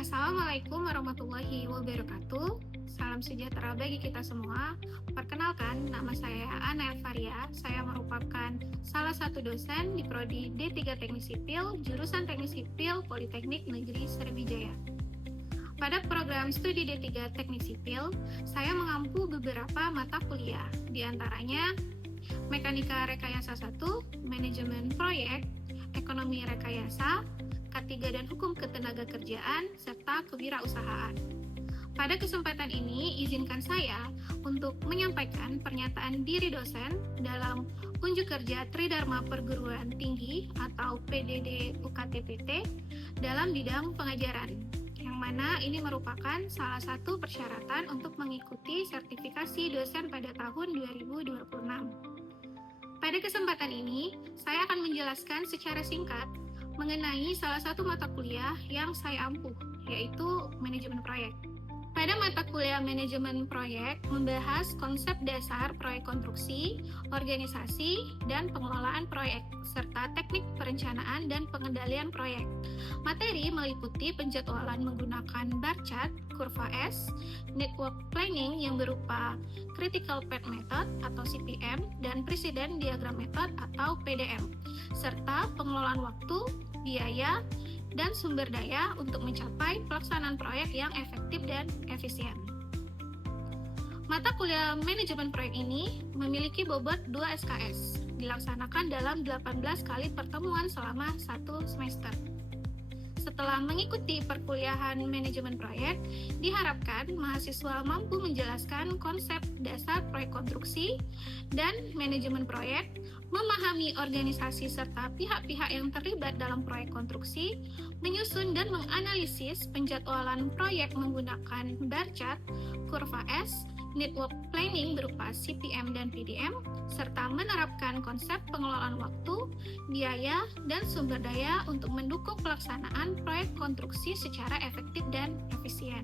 Assalamualaikum warahmatullahi wabarakatuh. Salam sejahtera bagi kita semua. Perkenalkan, nama saya Ana Elvaria. Saya merupakan salah satu dosen di Prodi D3 Teknik Sipil, jurusan Teknik Sipil Politeknik Negeri Sriwijaya. Pada program studi D3 Teknik Sipil, saya mengampu beberapa mata kuliah, di antaranya Mekanika Rekayasa 1, Manajemen Proyek, Ekonomi Rekayasa, K3 dan Hukum Ketenagakerjaan, serta Kewirausahaan. Pada kesempatan ini, izinkan saya untuk menyampaikan pernyataan diri dosen dalam unjuk kerja Tridharma Perguruan Tinggi atau PDD UKT-PT dalam bidang pengajaran, yang mana ini merupakan salah satu persyaratan untuk mengikuti sertifikasi dosen pada tahun 2026. Pada kesempatan ini, saya akan menjelaskan secara singkat mengenai salah satu mata kuliah yang saya ampuh, yaitu manajemen proyek. Pada mata kuliah manajemen proyek membahas konsep dasar proyek konstruksi, organisasi, dan pengelolaan proyek, serta teknik perencanaan dan pengendalian proyek. Materi meliputi penjadwalan menggunakan bar chart, kurva S, network planning yang berupa critical path method atau CPM, dan presiden diagram method atau PDM, serta pengelolaan waktu, biaya, dan sumber daya untuk mencapai pelaksanaan proyek yang efektif dan efisien. Mata kuliah manajemen proyek ini memiliki bobot 2 SKS, dilaksanakan dalam 18 kali pertemuan selama 1 semester. Setelah mengikuti perkuliahan manajemen proyek, diharapkan mahasiswa mampu menjelaskan konsep dasar proyek konstruksi dan manajemen proyek, memahami organisasi serta pihak-pihak yang terlibat dalam proyek konstruksi, menyusun dan menganalisis penjadwalan proyek menggunakan bar chart, kurva S, network planning berupa CPM dan PDM, serta menerapkan konsep pengelolaan waktu, biaya, dan sumber daya untuk mendukung pelaksanaan proyek konstruksi secara efektif dan efisien.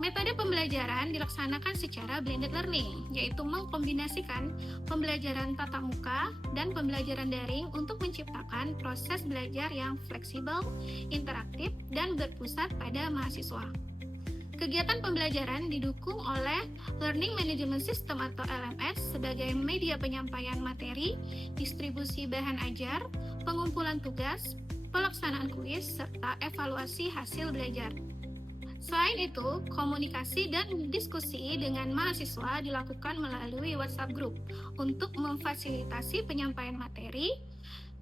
Metode pembelajaran dilaksanakan secara blended learning, yaitu mengkombinasikan pembelajaran tatap muka dan pembelajaran daring untuk menciptakan proses belajar yang fleksibel, interaktif, dan berpusat pada mahasiswa. Kegiatan pembelajaran didukung oleh Learning Management System atau LMS sebagai media penyampaian materi, distribusi bahan ajar, pengumpulan tugas, pelaksanaan kuis, serta evaluasi hasil belajar. Selain itu, komunikasi dan diskusi dengan mahasiswa dilakukan melalui WhatsApp Group untuk memfasilitasi penyampaian materi,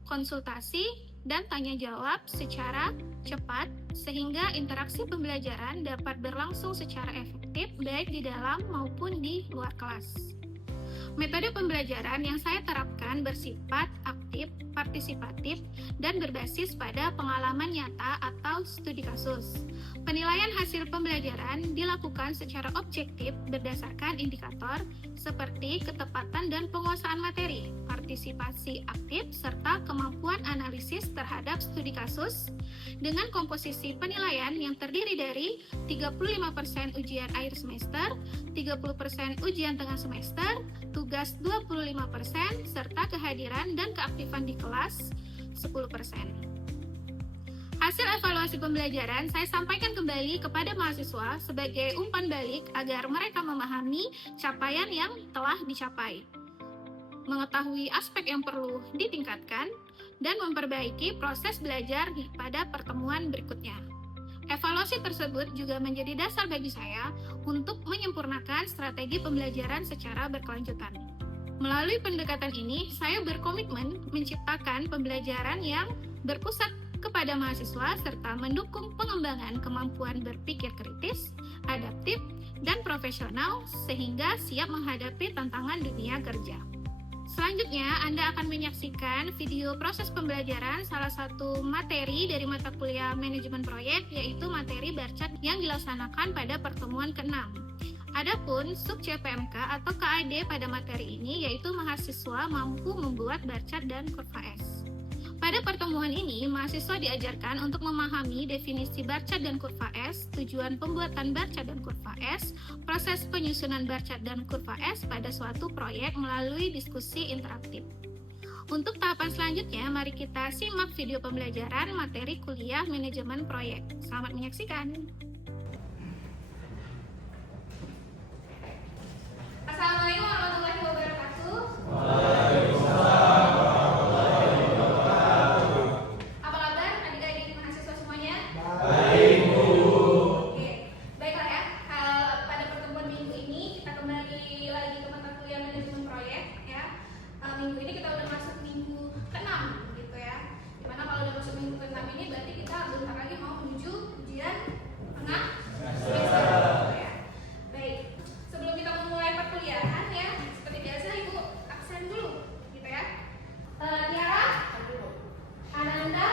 konsultasi, dan tanya jawab secara cepat sehingga interaksi pembelajaran dapat berlangsung secara efektif baik di dalam maupun di luar kelas. Metode pembelajaran yang saya terapkan bersifat aktif, partisipatif, dan berbasis pada pengalaman nyata atau studi kasus. Penilaian hasil pembelajaran dilakukan secara objektif berdasarkan indikator seperti ketepatan dan penguasaan materi, partisipasi aktif, serta kemampuan analisis terhadap studi kasus dengan komposisi penilaian yang terdiri dari 35% ujian akhir semester, 30% ujian tengah semester, tugas 25%, serta kehadiran dan keaktifan di kelas 10%. Hasil evaluasi pembelajaran saya sampaikan kembali kepada mahasiswa sebagai umpan balik agar mereka memahami capaian yang telah dicapai, mengetahui aspek yang perlu ditingkatkan, dan memperbaiki proses belajar pada pertemuan berikutnya. Evaluasi tersebut juga menjadi dasar bagi saya untuk menyempurnakan strategi pembelajaran secara berkelanjutan. Melalui pendekatan ini, saya berkomitmen menciptakan pembelajaran yang berpusat kepada mahasiswa serta mendukung pengembangan kemampuan berpikir kritis, adaptif, dan profesional sehingga siap menghadapi tantangan dunia kerja. Selanjutnya, Anda akan menyaksikan video proses pembelajaran salah satu materi dari mata kuliah manajemen proyek, yaitu materi bar chart yang dilaksanakan pada pertemuan ke-6. Adapun sub CPMK atau KAD pada materi ini yaitu mahasiswa mampu membuat bar chart dan kurva S. Pada pertemuan ini, mahasiswa diajarkan untuk memahami definisi bar chart dan kurva S, tujuan pembuatan bar chart dan kurva S, proses penyusunan bar chart dan kurva S pada suatu proyek melalui diskusi interaktif. Untuk tahapan selanjutnya, mari kita simak video pembelajaran materi kuliah manajemen proyek. Selamat menyaksikan. Assalamualaikum warahmatullahi wabarakatuh. Waalaikumsalam warahmatullahi wabarakatuh. Apa kabar adik-adik mahasiswa semuanya? Baik, Bu. Oke, baiklah ya. Pada pertemuan minggu ini kita kembali lagi ke mata kuliah manajemen proyek ya. Minggu ini kita udah masuk minggu ke-6 gitu ya. Dimana kalau udah masuk minggu ke-6 ini berarti kita bentar lagi mau menuju ujian tengah semester gitu ya. Baik, sebelum kita memulai perkuliahan ya, seperti biasa Ibu absen dulu gitu ya. Tiara, Ananda,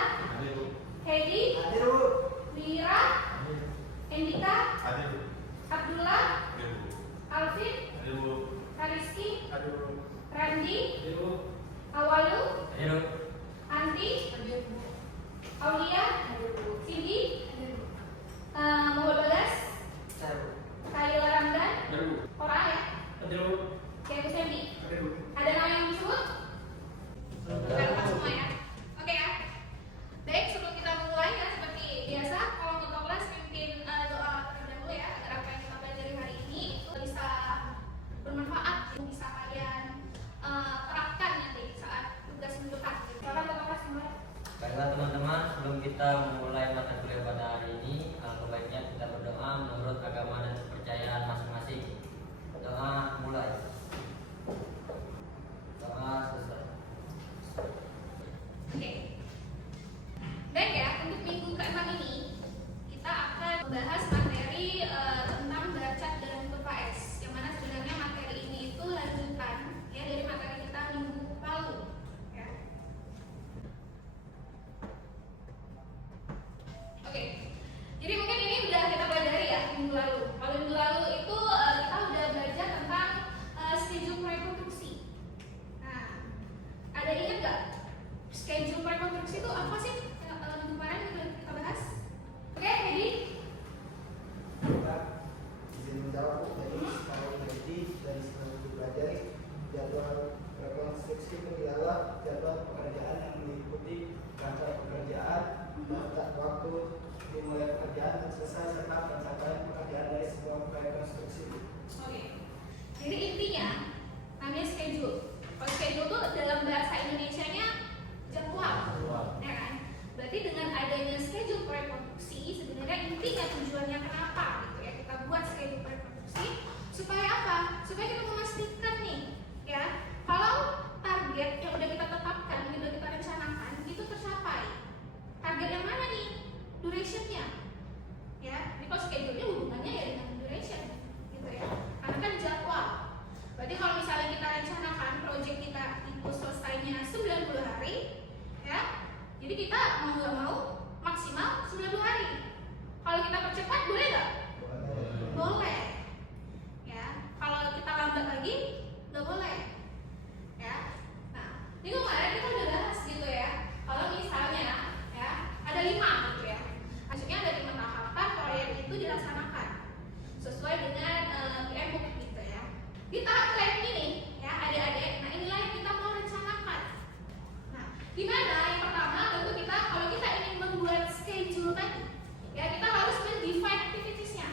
Hedi, Wira, Endika, Abdullah, Alvin, Kariski, Randi, Awalu, Anti, Aulia, Cindy, Muhammad Bagas, Kayla Ramdan, Orang ya, Kayak Bu Sandy. Ada nama yang disebut? Bukan lengkap semua ya. Oke ya. Baik, sebelum kita memulai ya seperti biasa, kalau untuk kelas pimpin doa terlebih dahulu ya agar apa yang kita pelajari hari ini itu bisa bermanfaat, bisa kalian terapkan nanti saat tugas minggu depan. Silakan untuk kelas dimulai. Baiklah teman-teman, sebelum kita memulai mata kuliah pada hari ini, alangkah baiknya kita berdoa menurut agama dan kepercayaan masing-masing. Doa mulai. Doa selesai. Oke. Baik ya, untuk minggu ke-6 ini kita akan membahas materi tentang Barcat dalam kurva S, yang mana sebenarnya materi ini itu lanjutan ya dari materi kita minggu lalu ya. Oke. Jadi mungkin ini udah kita pelajari ya minggu lalu. Kalau minggu lalu itu kita udah belajar tentang schedule proyek konstruksi. Nah, ada ingat nggak schedule proyek konstruksi itu apa sih? Minggu kemarin kita bahas. Oke, Hedi? Izin menjawab. Jadi sekarang tadi dari sebelum dipelajari jadwal rekonstruksi itu adalah jadwal pekerjaan yang meliputi kantor pekerjaan, batas waktu dimulai pekerjaan dan selesai serta pencapaian pekerjaan dari sebuah proyek konstruksi. Oke. Jadi intinya namanya schedule. Kalau schedule itu dalam bahasa Indonesianya jadwal. Ya kan? Berarti dengan adanya schedule proyek konstruksi sebenarnya intinya tujuannya kenapa gitu ya kita buat schedule proyek konstruksi supaya apa? Supaya kita memastikan nih ya kalau target yang udah kita tetapkan, yang udah kita rencanakan itu tercapai. Target yang mana nih? Durationnya ya. Jadi kalau schedule-nya hubungannya ya dengan duration gitu ya. Karena kan jadwal. Berarti kalau misalnya kita rencanakan proyek kita itu selesainya 90 hari ya. Jadi kita mau nggak mau maksimal 90 hari. Kalau kita percepat boleh nggak? Boleh. Ya. Kalau kita lambat lagi nggak boleh. Ya. Nah, ini kemarin kita udah bahas gitu ya. Kalau misalnya ya ada 5 gitu ya. Maksudnya ada 5 tahapan proyek itu dilaksanakan sesuai dengan PMU gitu ya. Di tahap lain ini ya adik-adik, nah inilah yang kita mau rencanakan. Nah, gimana? Yang pertama tentu kita kalau kita ingin membuat schedule tadi, ya kita harus mendefine activities-nya.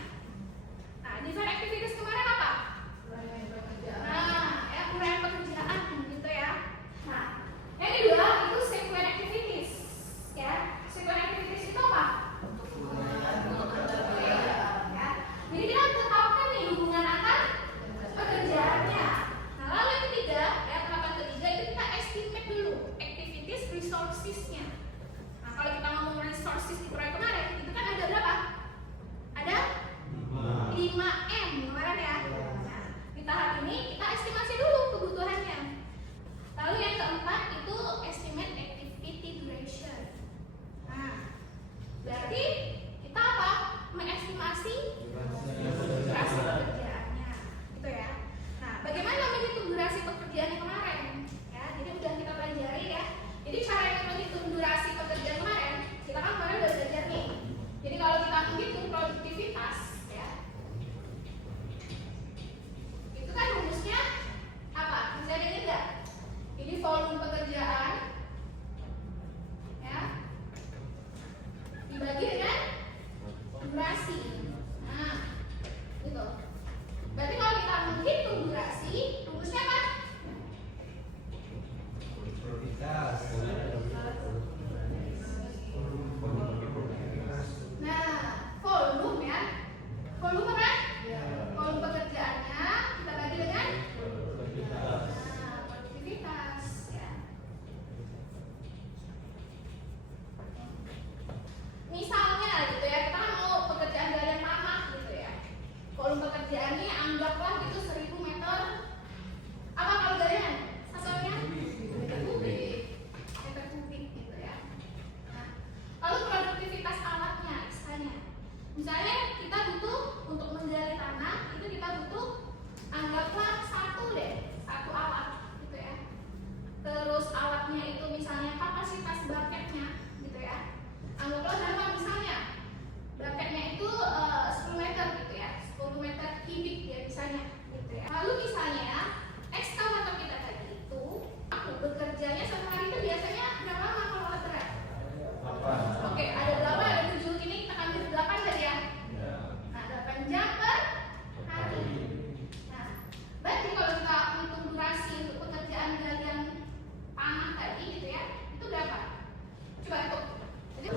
Nah, define activities kemarin apa? Nah, ya uraian Misalnya kita butuh untuk menggali tanah, itu kita butuh anggaplah satu alat gitu ya. Terus alatnya itu misalnya kapasitas bucketnya gitu ya. Anggaplah berapa misalnya? Bucketnya itu 10 meter gitu ya. 10 meter kubik ya misalnya gitu ya. Lalu misalnya ekskavator kita tadi itu bekerjanya satu hari itu biasanya berapa lama kalau alat berat? Oke, ada berapa? Ada 7, ini kita ambil 8 tadi ya. Nah, 8 jam per hari. Nah, berarti kalau kita hitung durasi untuk pekerjaan galian tanah tadi gitu ya, itu berapa? Coba hitung. Jadi,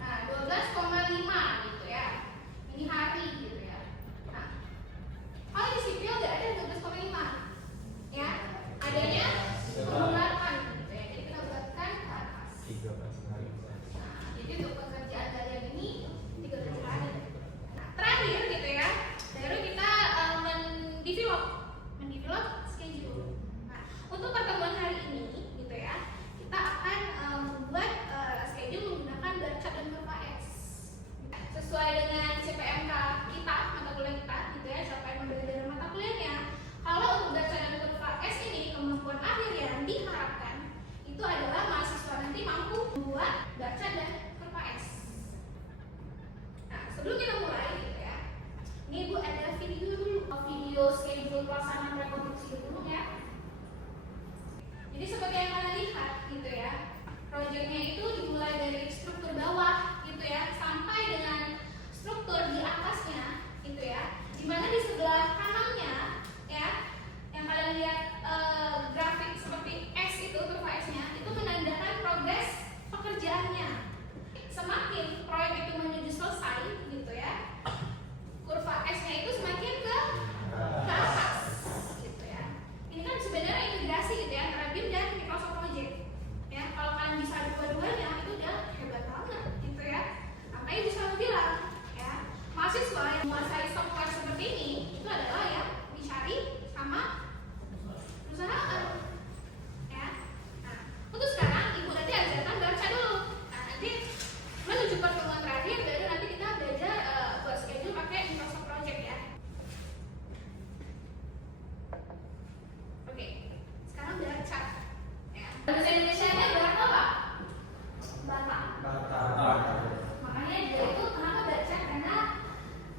nah, 12,5 gitu ya. Ini hari gitu ya. Nah, kalau di sipil nggak ada 12,5 ya, adanya pembuatan gitu ya. Jadi kita buatkan ke atas. Nah, jadi untuk pekerjaan galian ini 13 hari. Nah, terakhir gitu ya, baru kita mendevelop schedule. Nah, untuk pertemuan hari ini gitu ya, kita akan membuat schedule menggunakan bar chart dan kurva S. Sesuai dengan CPMK kita, mata kuliah kita gitu ya, siapa yang membeli dari mata kuliahnya. Kalau untuk bar chart dan kurva S ini, kemampuan akhir yang diharapkan itu adalah mahasiswa nanti mampu membuat bar chart dan kurva S. Nah, sebelum kita mulai gitu ya, ini Bu ada video dulu, video schedule pelaksanaan rekonstruksi dulu ya. Jadi seperti yang kalian lihat gitu ya, proyeknya itu dimulai dari struktur bawah gitu ya, sampai dengan struktur di atasnya gitu ya. Dimana di sebelah kanannya ya, yang kalian lihat grafik seperti S itu, kurva S-nya itu menandakan progres pekerjaannya. Semakin proyek itu menuju selesai gitu ya, kurva S-nya itu semakin ke atas gitu ya. Ini kan sebenarnya integrasi gitu ya antara BIM dan Microsoft Project ya. Kalau kalian bisa dua-duanya itu udah hebat banget gitu ya. Makanya bisa bilang ya, mahasiswa yang menguasai software seperti ini itu adalah yang dicari sama perusahaan ya. Nah, untuk sekarang Ibu nanti ajarkan baca dulu. Nah, nanti menuju pertemuan terakhir baru nanti kita belajar buat schedule pakai Microsoft Project ya. Oke, sekarang baca ya. Bahasa Indonesia-nya berapa Pak? Batak. Makanya dia itu kenapa baca? Karena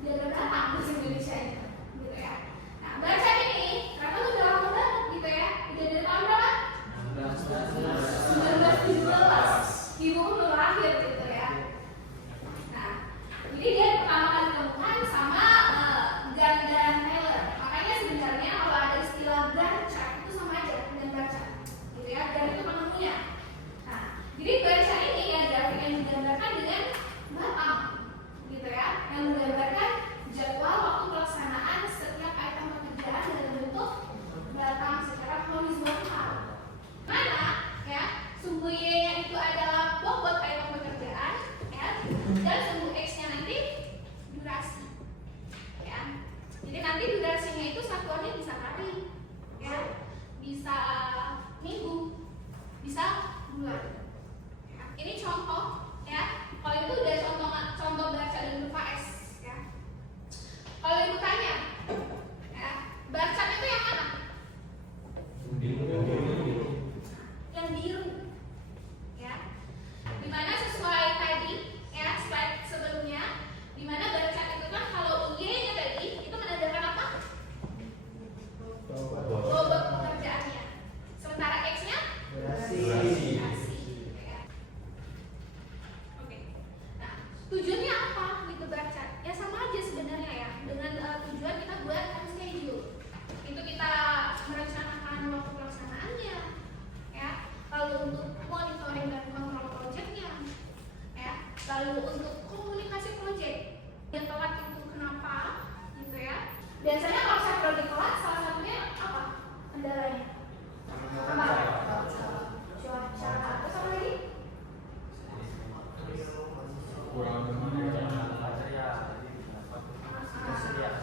dia berbatak bahasa Indonesia-nya gitu ya. Nah, baca ini kenapa tuh udah lama banget gitu ya. Udah dari tahun berapa? 1917. Ibu pun belum lahir gitu ya. Nah, jadi dia pertama kali ditemukan sama Gunn dan Taylor. Makanya sebenarnya kalau ada istilah Gantt chart itu sama aja dengan baca gitu ya. Gantt itu penemunya. Nah, jadi baca ini ya grafik yang digambarkan dengan batang gitu ya, yang menggambarkan jadwal waktu pelaksanaan setiap item pekerjaan dalam bentuk batang secara horizontal. Mana ya, sumbu Y-nya itu adalah bobot item pekerjaan ya, dan sumbu X-nya nanti durasi ya. Jadi nanti durasinya itu satuannya bisa hari ya, bisa minggu, bisa bulan ya. Ini contoh ya. Kalau itu udah contoh baca dan kurva S ya. Kalau Ibu tanya ya, baca itu yang mana? Yang biru ya. Dimana sesuai tadi ya, slide sebelumnya, dimana baca itu kan kalau Y-nya tadi itu menandakan apa? Bobot pekerjaannya. Sementara X-nya durasi gitu ya. Oke. Nah, tujuannya apa gitu baca? Ya sama aja sebenarnya ya, dengan tujuan kita buat time schedule. Itu kita merencanakan waktu pelaksanaannya ya, lalu untuk monitoring dan kontrol proyeknya ya, lalu untuk komunikasi proyek yang telat itu kenapa gitu ya. Biasanya kalau saya proyek telat, salah satunya apa kendalanya? Apa? Cuaca. Terus apa lagi?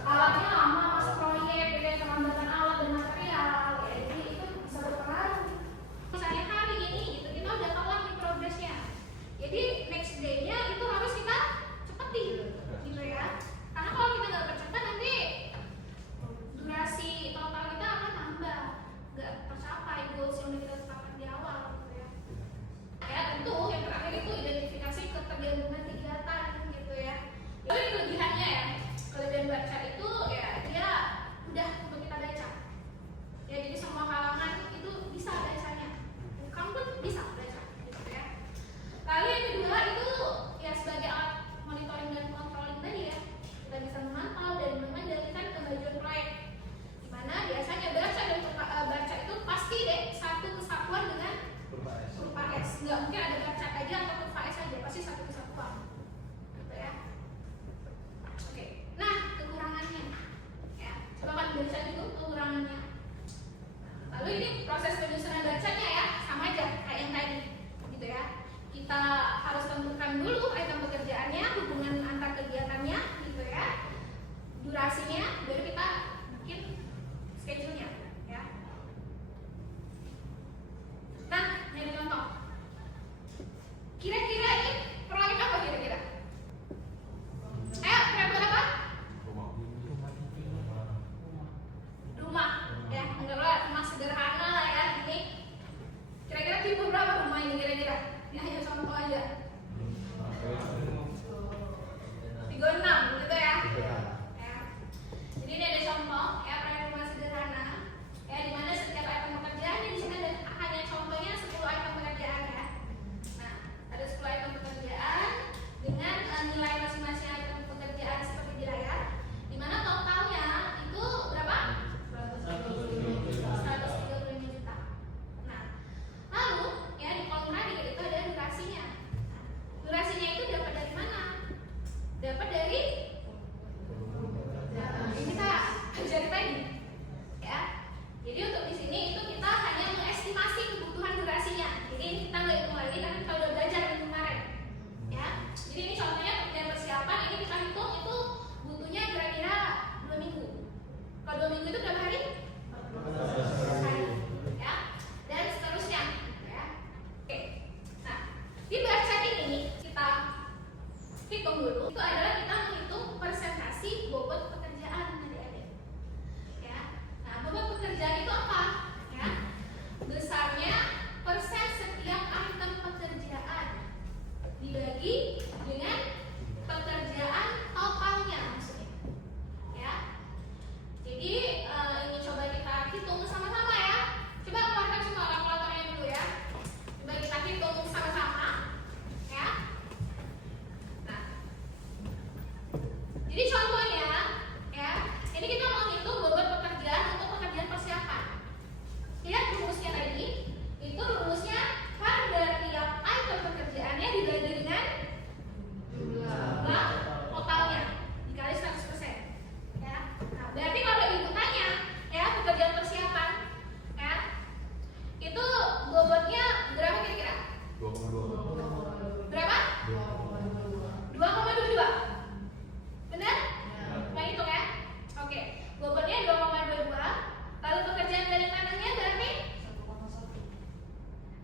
Alatnya lama mas proyek, keterlambatan alat dan material ya, jadi itu bisa berpengaruh. Misalnya hari ini gitu, kita udah telat nih progresnya, jadi next day-nya itu harus kita cepetin aja? 36 gitu ya. Ya. Jadi ini ada contoh ya proyek rumah sederhana ya di mana setiap item pekerjaan di sini ada hanya contohnya 10 item pekerjaan ya. Nah, ada 10 item pekerjaan dengan nilai masing-masing item pekerjaan seperti di layar. Di mana totalnya itu berapa? 135 juta. Nah, lalu ya di kolom tadi itu ada durasinya. Durasinya itu dapat dari mana? Dapat dari ini kita pelajari tadi ya. Jadi untuk di sini itu kita hanya mengestimasi kebutuhan durasinya. Jadi ini kita nggak hitung lagi karena kita udah belajar minggu kemarin ya. Jadi ini contohnya pekerjaan persiapan, ini kita hitung itu butuhnya kira-kira 2 minggu. Kalau 2 minggu itu berapa hari? 14 hari ya. Dan seterusnya ya. Oke. Nah, di bar chart ini kita hitung dulu. Itu adalah kita menghitung persentase bobot pekerjaan adik-adik. Ya. Nah, bobot pekerjaan itu apa? Ya. Besarnya persen setiap item pekerjaan dibagi dengan pekerjaan totalnya maksudnya. Ya. Jadi ini coba kita hitung sama-sama ya. Coba keluarkan semua kalkulatornya dulu ya. Coba kita hitung sama-sama. Ya. Nah, jadi contohnya ya, ini kita mau hitung bobot pekerjaan untuk pekerjaan persiapan. Lihat rumusnya tadi, itu rumusnya harga tiap item pekerjaannya dibagi dengan jumlah totalnya dikali 100%. Ya. Nah, berarti kalau ibu tanya ya pekerjaan persiapan ya, itu bobotnya berapa kira-kira? 2,2. Berapa? 2,22. Benar? Nah, hitung ya. Oke, bobotnya 2,22. Lalu pekerjaan dari tanahnya berarti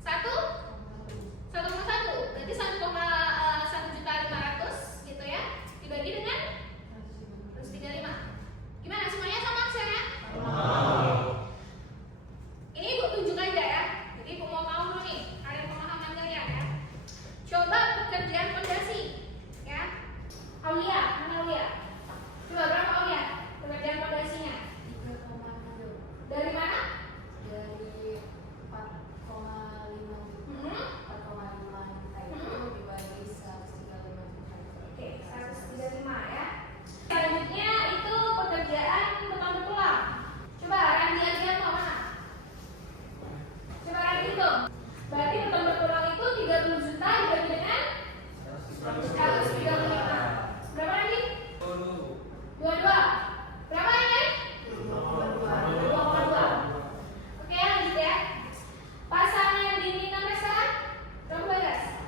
1,1. Berarti 1,1.500.000 gitu ya. Dibagi dengan 135. Gimana semuanya sama aksarnya? Ini ibu tunjuk aja ya. Jadi ibu mau tahu dulu nih, ada pemahaman kalian ya. Coba pekerjaan fondasi ya. Aulia, mana Aulia? Coba berapa Aulia? Pekerjaan fondasinya? 3,6. Dari mana? Dari 4,5 itu dibagi 135 juta. Oke, 135 ya. Selanjutnya itu pekerjaan beton-betulan. Coba Randi Adrianto mana? Coba Randi hitung. Berarti beton-betulan itu 30 juta dibagi dengan 135. Berapa lagi? 22. Berapa yang lain? 2,2. Oke, lanjut ya. Pasangan Dini sampai sekarang berapa Bagas?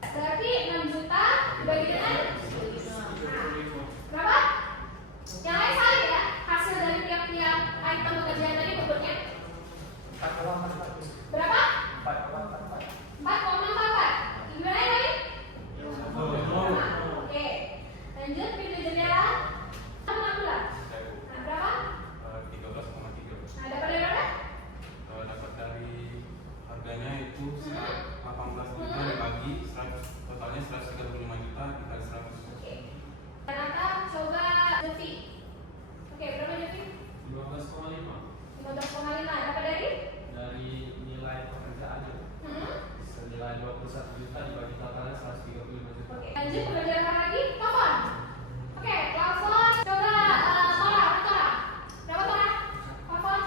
Berarti 6 juta dibagi dengan berapa? Yang lain saling ya. Hasil dari tiap-tiap item pekerjaan tadi bobotnya berapa? 4,44. Gimana yang lain? Oke. Lanjut pintu jendela. Apa pula? Nah, berapa? 13,3. Nah, dapat dari berapa? Dapat dari harganya itu 18 juta dibagi 100, totalnya 135 juta dikali 100. Oke. Renata coba Devi. Oke, berapa Devi? 15,5 15,5. Dapat dari? dari nilai pekerjaannya senilai 21 juta dibagi totalnya 135 juta. Oke. Lanjut pekerjaan apa lagi? Plafon. Oke, plafon. Coba Tora. Berapa Tora? Plafon.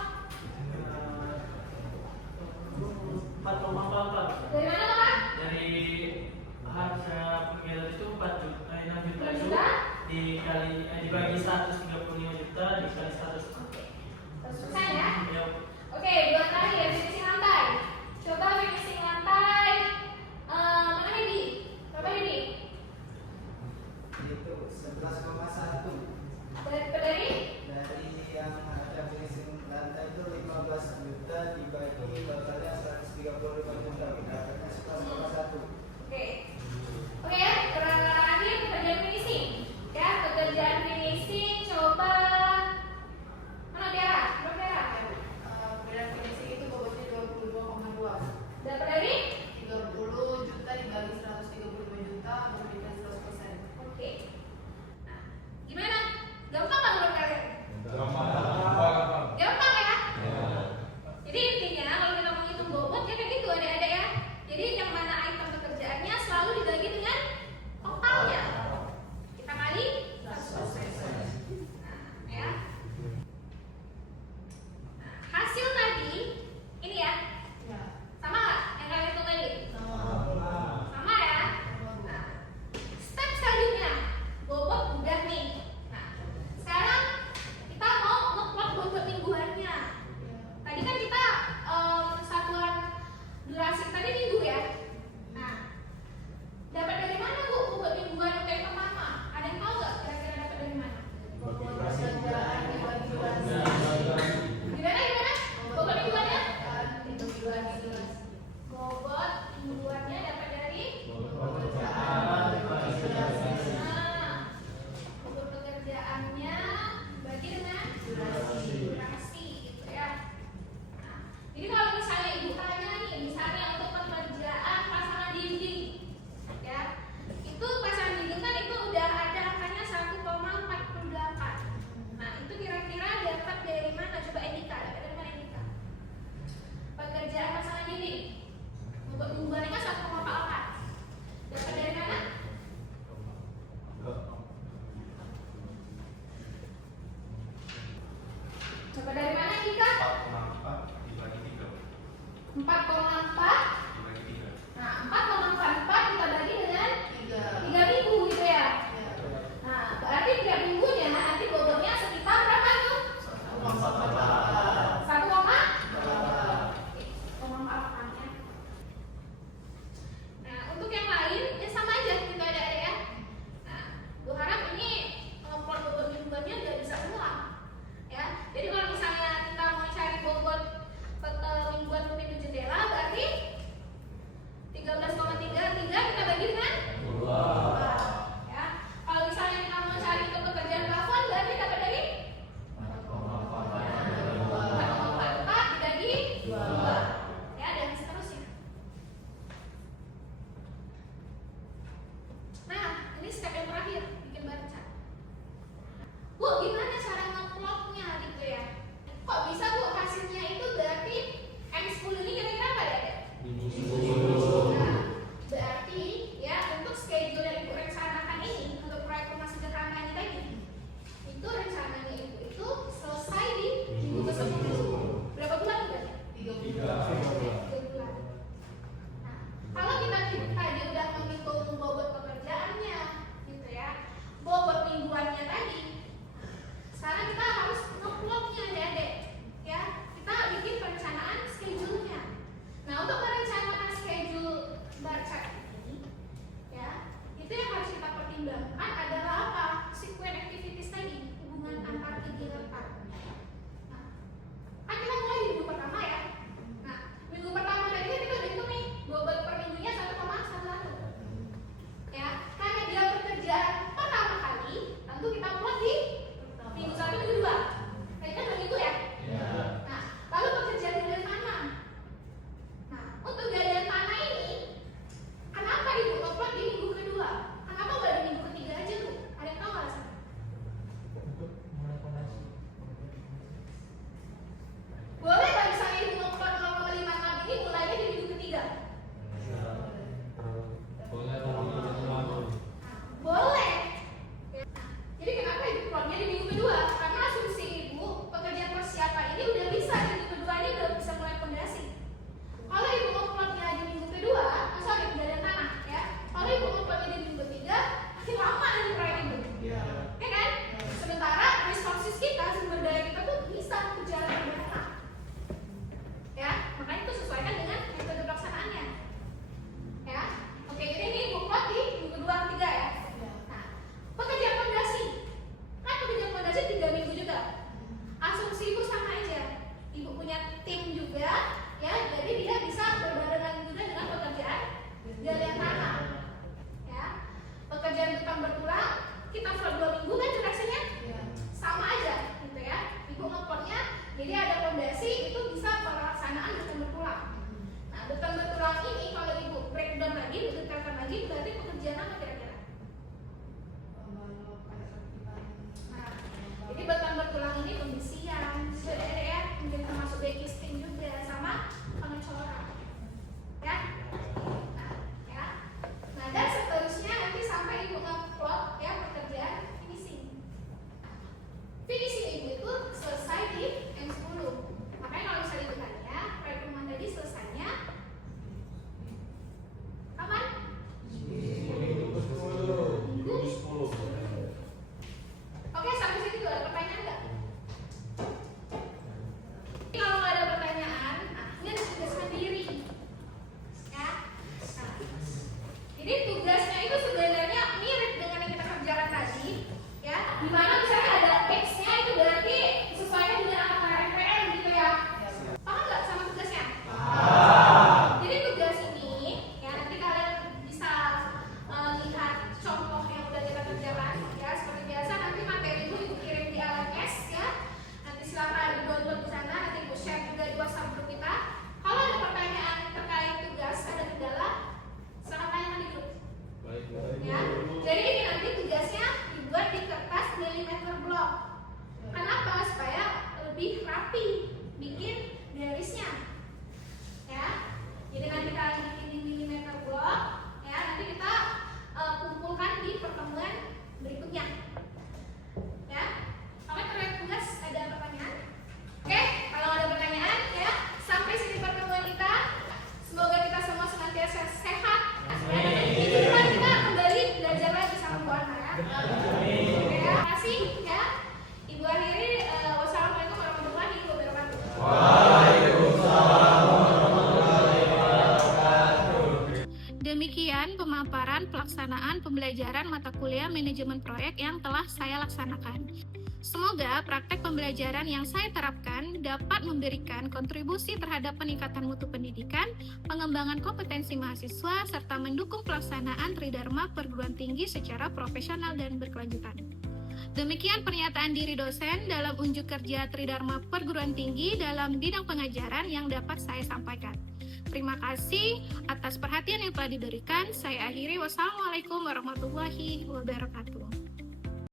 4,44. Dari mana Tora? Dari harga pengedar itu 4 juta, 6 step yang terakhir, bikin barca. Bu, gimana cara ngeplotnya gitu ya? Kok bisa Bu hasilnya itu berarti M10 ini kira-kira apa ya? Nah, berarti ya untuk schedule yang Ibu rencanakan ini untuk proyek rumah sederhana ini tadi itu rencananya itu selesai di minggu ke-10. Berapa bulan udah? 3 bulan. Nah, kalau kita tadi udah menghitung bobot pekerjaannya gitu ya, bobot mingguannya tadi, sekarang kita harus ngeplotnya adik-adik ya. Kita bikin perencanaan schedule-nya. Nah, untuk merencanakan schedule baca ini ya, itu yang harus kita pertimbangkan adalah apa? Sequence activities tadi, hubungan antar kegiatan. Nah, kan kita mulai di minggu pertama ya. Nah, minggu pertama tadi kan kita udah hitung nih bobot per minggunya 1,11 ya. Karena dia pekerjaan pertama kali, tentu kita plot di minggu 1, minggu 2. Tadi kan 2 minggu ya. Nah, lalu pekerjaan galian tanah. Nah, untuk galian tanah ini, kenapa Ibu ngeplot di minggu kedua? Kenapa nggak di minggu ketiga aja tuh? Ada yang tahu nggak alasannya? Boleh nggak misalnya Ibu ngeplot 0,56 ini mulainya di minggu ketiga? Boleh. Jadi kenapa Ibu plotnya di minggu kedua? Karena asumsi Ibu pekerjaan persiapan ini udah bisa di minggu kedua ini udah bisa mulai fondasi. Kalau Ibu mau plotnya di minggu kedua, sorry galian tanah ya. Kalau Ibu mau plotnya di minggu ketiga, makin lama nanti proyek Ibu. Ya kan? Sementara resources kita, sumber daya kita tuh bisa berjalan lebih enak. Ya, makanya itu sesuaikan dengan metode pelaksanaannya. Ya, oke, jadi ini Ibu plot di minggu kedua, ketiga ya. Nah, pekerjaan fondasi, kan pekerjaan fondasi 3 minggu juga. Asumsi Ibu sama aja. Ibu punya tim juga, ya, jadi dia bisa berbarengan juga dengan pekerjaan galian tanah. Ya, pekerjaan bukan bertulang, kita plot 2 minggu kan durasinya sama aja, gitu ya. Ibu ngeplotnya, jadi ada fondasi itu bisa pelaksanaan bukan bertulang. Nah, bukan bertulang ini kalau Ibu breakdown lagi, detailkan lagi, berarti pekerjaan apa kira-kira? Nah, jadi beton bertulang ini pembersihan, sudah ya, mungkin termasuk backisting juga sama pengecoran, ya. Nah, ya. Nah, dan seterusnya nanti sampai Ibu ngeplot ya pekerjaan finishing. Finishing Ibu itu selesai di M10. Makanya kalau misalnya ditanya proyek rumah tadi selesainya kapan? Minggu 10. Oke, sampai situ ada pertanyaan nggak? Kalau nggak ada pertanyaan, nah, ini ada tugas mandiri, ya. Nah, jadi tugasnya itu sebenarnya mirip dengan yang kita kerjakan tadi, ya. Dimana misalnya ada X-nya itu berarti sesuaikan dengan angka RPM gitu ya. Paham nggak sama tugasnya? Jadi tugas ini, ya nanti kalian bisa lihat contoh yang udah kita kerjakan, ya. Seperti biasa nanti materi Ibu kirim di LMS, ya. Nanti silakan di-download di sana, nanti Ibu share juga di WhatsApp grup kita. Kalau ada pertanyaan terkait tugas, ada kendala, silakan tanyakan di grup. Ya. Jadi ini nanti tugasnya dibuat di kertas milimeter block. Kenapa? Supaya lebih rapi bikin garisnya. Ya. Jadi nanti kalian bikin di milimeter block, ya. Nanti kita kumpulkan di pertemuan berikutnya. Ya. Oke, terkait tugas ada pertanyaan? Oke, kalau ada pertanyaan ya, sampai sini pertemuan kita. Semoga kita semua senantiasa sehat. Ya, dan minggu depan kita kembali belajar lagi sama Bu Ana ya. Oke, terima kasih ya. Ibu akhiri, wassalamualaikum warahmatullahi wabarakatuh. Demikian pemaparan pelaksanaan pembelajaran mata kuliah manajemen proyek yang telah saya laksanakan. Semoga praktek pembelajaran yang saya terapkan dapat memberikan kontribusi terhadap peningkatan mutu pendidikan, pengembangan kompetensi mahasiswa, serta mendukung pelaksanaan tridharma perguruan tinggi secara profesional dan berkelanjutan. Demikian pernyataan diri dosen dalam unjuk kerja tridharma perguruan tinggi dalam bidang pengajaran yang dapat saya sampaikan. Terima kasih atas perhatian yang telah diberikan. Saya akhiri. Wassalamualaikum warahmatullahi wabarakatuh.